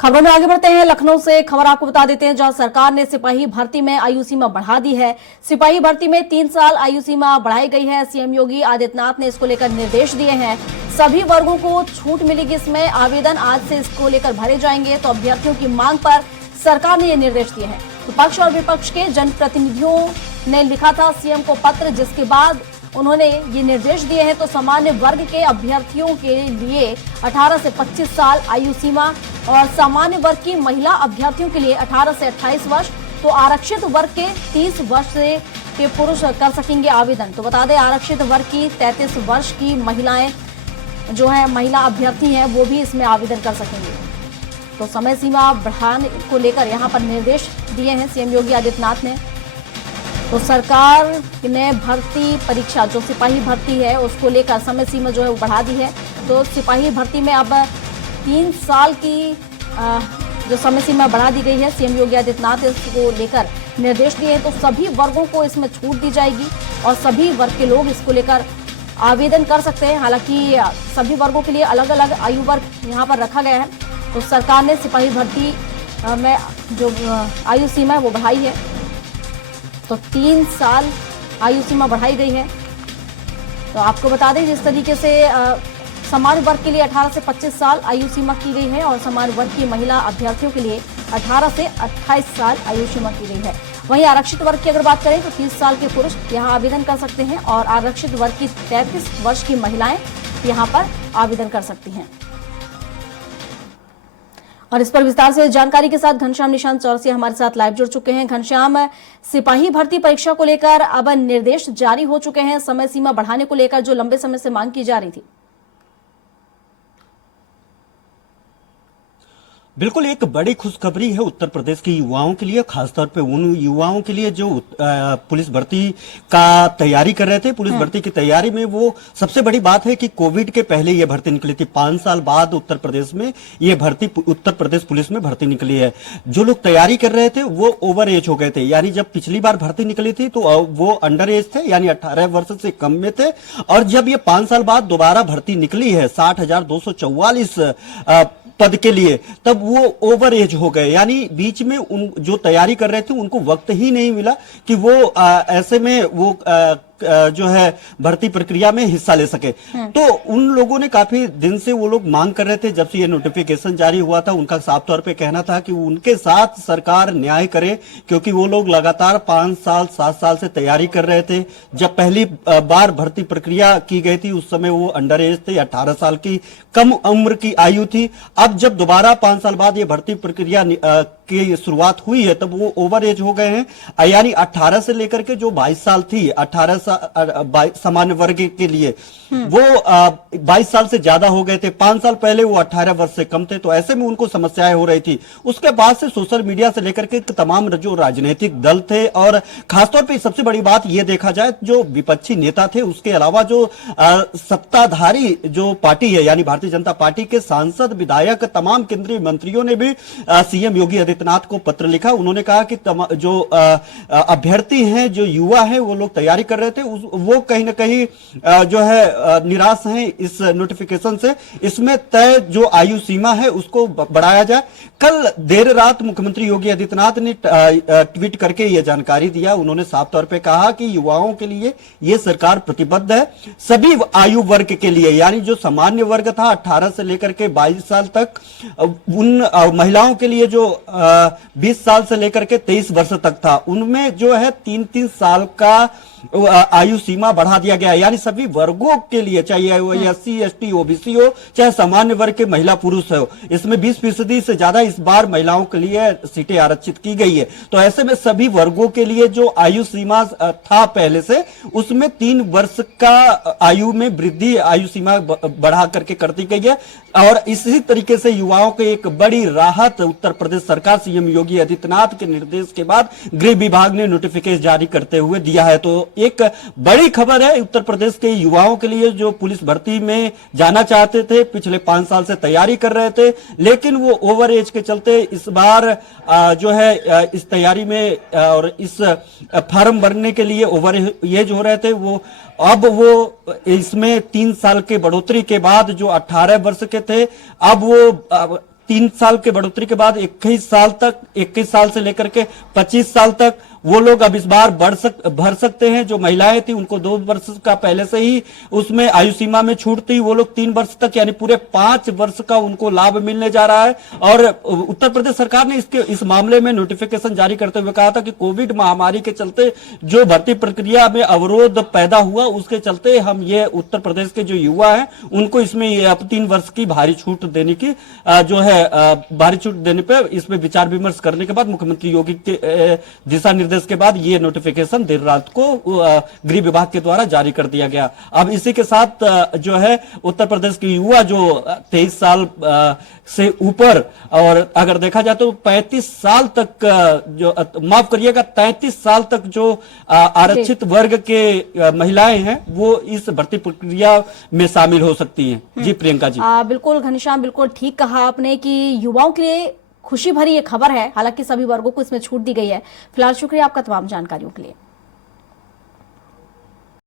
खबर में आगे बढ़ते हैं। लखनऊ से खबर आपको बता देते हैं, जहां सरकार ने सिपाही भर्ती में आयु सीमा बढ़ा दी है। सिपाही भर्ती में 3 साल आयु सीमा बढ़ाई गई है। सीएम योगी आदित्यनाथ ने इसको लेकर निर्देश दिए हैं। सभी वर्गों को छूट मिलेगी। इसमें आवेदन आज से इसको लेकर भरे जाएंगे। तो अभ्यर्थियों की मांग पर सरकार ने ये निर्देश दिए हैं। तो पक्ष और विपक्ष के जनप्रतिनिधियों ने लिखा था सीएम को पत्र, जिसके बाद उन्होंने ये निर्देश दिए हैं। तो सामान्य वर्ग के अभ्यर्थियों के लिए 18 से 25 साल आयु सीमा और सामान्य वर्ग की महिला अभ्यर्थियों के लिए 18 से 28 वर्ष, तो आरक्षित वर्ग के 30 वर्ष से के पुरुष कर सकेंगे आवेदन। तो बता दें, आरक्षित वर्ग की 33 वर्ष की महिलाएं जो है महिला अभ्यर्थी हैं, वो भी इसमें आवेदन कर सकेंगे। तो समय सीमा बढ़ाने को लेकर यहाँ पर निर्देश दिए हैं सीएम योगी आदित्यनाथ ने। तो सरकार ने भर्ती परीक्षा, जो सिपाही भर्ती है, उसको लेकर समय सीमा जो है वो बढ़ा दी है। तो सिपाही भर्ती में अब 3 साल की जो समय सीमा बढ़ा दी गई है। सीएम योगी आदित्यनाथ इसको लेकर निर्देश दिए हैं। तो सभी वर्गों को इसमें छूट दी जाएगी और सभी वर्ग के लोग इसको लेकर आवेदन कर सकते हैं। हालांकि सभी वर्गों के लिए अलग अलग आयु वर्ग यहाँ पर रखा गया है। तो सरकार ने सिपाही भर्ती में जो आयु सीमा है वो बढ़ाई है। तो 3 साल आयु सीमा बढ़ाई गई है। तो आपको बता दें, जिस तरीके से समान वर्ग के लिए 18 से 25 साल आयु सीमा की गई है और समान वर्ग की महिला अभ्यर्थियों के लिए 18 से 28 साल आयु सीमा की गई है। वहीं आरक्षित वर्ग की अगर बात करें तो 30 साल के पुरुष यहां आवेदन कर सकते हैं और आरक्षित वर्ग की 33 वर्ष की महिलाएं यहां पर आवेदन कर सकती हैं। और इस पर विस्तार से जानकारी के साथ घनश्याम निशांत चौरसिया हमारे साथ लाइव जुड़ चुके हैं। घनश्याम, सिपाही भर्ती परीक्षा को लेकर अब निर्देश जारी हो चुके हैं, समय सीमा बढ़ाने को लेकर जो लंबे समय से मांग की जा रही थी। बिल्कुल एक बड़ी खुशखबरी है उत्तर प्रदेश के युवाओं के लिए, खासतौर पे उन युवाओं के लिए जो पुलिस भर्ती का तैयारी कर रहे थे। पुलिस भर्ती की तैयारी में वो सबसे बड़ी बात है कि कोविड के पहले ये भर्ती निकली थी। 5 साल बाद उत्तर प्रदेश में ये भर्ती, उत्तर प्रदेश पुलिस में भर्ती निकली है। जो लोग तैयारी कर रहे थे वो ओवर एज हो गए थे, यानी जब पिछली बार भर्ती निकली थी तो वो अंडर एज थे, यानी 18 वर्ष से कम में थे। और जब ये 5 साल बाद दोबारा भर्ती निकली है 60,244 पद के लिए, तब वो ओवर एज हो गए, यानी बीच में उन जो तैयारी कर रहे थे उनको वक्त ही नहीं मिला कि वो ऐसे में वो जो है भर्ती प्रक्रिया में हिस्सा ले सके। तो उन लोगों ने काफी दिन से वो लोग मांग कर रहे थे। जब से ये नोटिफिकेशन जारी हुआ था, उनका साफ तौर पे कहना था कि उनके साथ सरकार न्याय करे, क्योंकि वो लोग लगातार 5 साल 7 साल से तैयारी कर रहे थे। जब पहली बार भर्ती प्रक्रिया की गई थी उस समय वो अंडर एज थे, 18 साल की कम उम्र की आयु थी। अब जब दोबारा 5 साल बाद ये भर्ती प्रक्रिया की शुरुआत हुई है तब वो ओवर एज हो गए हैं, यानी 18 से लेकर के जो 22 साल थी, 18 सामान्य वर्ग के लिए वो 22 साल से ज्यादा हो गए थे। 5 साल पहले वो 18 वर्ष से कम थे। तो ऐसे में उनको समस्याएं हो रही थी। उसके बाद से सोशल मीडिया से लेकर के तमाम जो राजनीतिक दल थे, और खासतौर पे सबसे बड़ी बात ये देखा जाए, जो विपक्षी नेता थे उसके अलावा जो सत्ताधारी जो पार्टी है, यानी भारतीय जनता पार्टी के सांसद, विधायक, तमाम केंद्रीय मंत्रियों ने भी सीएम योगी आदित्यनाथ को पत्र लिखा। उन्होंने कहा कि जो अभ्यर्थी हैं, जो युवा हैं, वो लोग तैयारी कर रहे थे, वो कहीं ना कहीं जो है निराश हैं इस नोटिफिकेशन से। इसमें तय जो आयु सीमा है उसको बढ़ाया जाए। कल देर रात मुख्यमंत्री योगी आदित्यनाथ ने ट्वीट करके यह जानकारी दिया। उन्होंने साफ तौर पे कहा कि युवाओं के लिए यह सरकार प्रतिबद्ध है, सभी आयु वर्ग के लिए, यानी जो सामान्य वर्ग था 18 से लेकर के 22 साल तक, उन महिलाओं के लिए जो 20 साल से लेकर के 23 वर्ष तक था, उनमें जो है 3-3 साल का आयु सीमा बढ़ा दिया गया। यानी सभी वर्गों के लिए, चाहे वो SC ST OBC हो, चाहे सामान्य वर्ग के महिला पुरुष हो, इसमें 20% से ज्यादा इस बार महिलाओं के लिए सीटें आरक्षित की गई है। तो ऐसे में सभी वर्गों के लिए जो आयु सीमा था पहले से, उसमें 3 वर्ष का आयु में वृद्धि, आयु सीमा बढ़ा करके कर दी गई है। और इसी तरीके से युवाओं को एक बड़ी राहत उत्तर प्रदेश सरकार, सीएम योगी आदित्यनाथ के निर्देश के बाद गृह विभाग ने नोटिफिकेशन जारी करते हुए दिया है। तो एक बड़ी खबर है उत्तर प्रदेश के युवाओं के लिए, जो पुलिस भर्ती में जाना चाहते थे, पिछले 5 साल से तैयारी कर रहे थे, लेकिन वो ओवर एज के चलते इस बार जो है इस तैयारी में और इस फॉर्म भरने के लिए ओवर एज हो रहे थे। वो अब वो इसमें 3 साल के बढ़ोतरी के बाद जो 18 वर्ष के थे, अब वो 3 साल के बढ़ोतरी के बाद 21 साल से लेकर के 25 साल तक वो लोग अब इस बार भर सकते हैं। जो महिलाएं थी उनको 2 वर्ष का पहले से ही उसमें आयु सीमा में छूट थी, वो लोग 3 वर्ष तक यानी पूरे 5 वर्ष का उनको लाभ मिलने जा रहा है। और उत्तर प्रदेश सरकार ने इस मामले में नोटिफिकेशन जारी करते हुए कहा था कि कोविड महामारी के चलते जो भर्ती प्रक्रिया में अवरोध पैदा हुआ उसके चलते हम ये उत्तर प्रदेश के जो युवा हैं उनको इसमें अब 3 वर्ष की भारी छूट देने की भारी छूट देने पर इसमें विचार विमर्श करने के बाद मुख्यमंत्री योगी के दिशा निर्देश के बाद ये नोटिफिकेशन देर रात को गृह विभाग के द्वारा जारी कर दिया गया। अब इसी के साथ जो है उत्तर प्रदेश के युवा जो 23 साल से ऊपर और अगर देखा जाए तो 35 साल तक जो माफ करिएगा 33 साल तक जो आरक्षित वर्ग के महिलाएं हैं वो इस भर्ती प्रक्रिया में शामिल हो सकती हैं। जी प्रियंका जी। बिल्कुल घनश्याम, बिल्कुल ठीक कहा आपने कि युवाओं के लिए खुशी भरी ये खबर है। हालांकि सभी वर्गों को इसमें छूट दी गई है। फिलहाल शुक्रिया आपका तमाम जानकारियों के लिए।